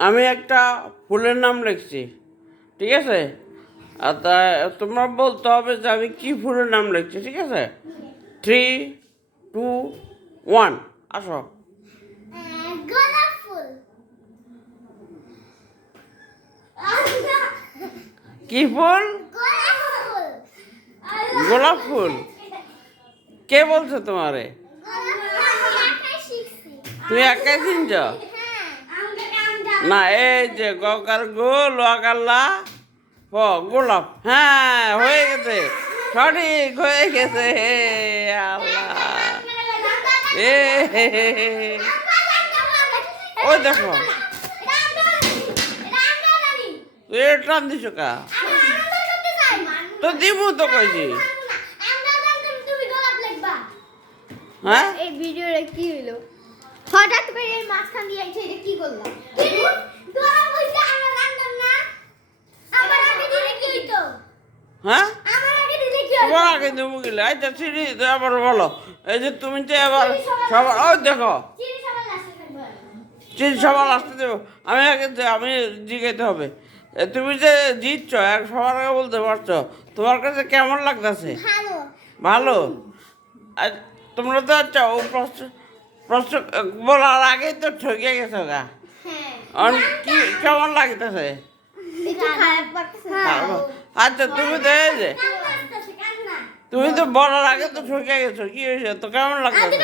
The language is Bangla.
আমি একটা ফুলের নাম লিখছি ঠিক আছে? আর তা তোমরা বলতে হবে যে আমি কি ফুলের নাম লিখছি ঠিক আছে? থ্রি টু ওয়ান আসো। কি ফুল? গোলাপ ফুল। কে বলছো তোমারে? তুমি একাই চিনছ না এই যে গকার গো লোয়াকাল্লা হ গোলাপ। হ্যাঁ হয়ে গেছে। সঠিক হয়ে গেছে। হে আল্লাহ। এ হে হে হে। ওই দেখো। তুই টান দিছ কা? তো দিব তো কইছি। হ্যাঁ? এই ভিডিওটা কি হইল? হঠাৎ করে এই মাঝখান দিয়ে আইছে এটা কি করলাম তোরা বলছে আমরা জানতাম না? আমার আগে দিলে কি হইতো হ্যাঁ? আমার আগে দিলে কি তোমার হইতো আগে দেবো গেলে আচ্ছা সিঁড়ি আবার বলো। এই যে তুমি যে এবার সবার ওই দেখো। চিনি সবার আসতে দেবো। আমি আগে আমি জিজ্ঞাসতে হবে। তুমি যে জিতছ এক সবার আগে বলতে পারছ তোমার কাছে কেমন লাগতেছে? ভালো। ভালো? আর তোমরা তো আচ্ছা ও প্রশ্ন প্রশ্ন বলার আগেই তো ঠকে গেছো গা। হ্যাঁ। কি কেমন লাগতেছে? খারাপ আচ্ছা তুমি তো এই যে তুমি তো বলার আগে তো ঠকে গেছো কি হয়েছে? তো কেমন লাগতেছে?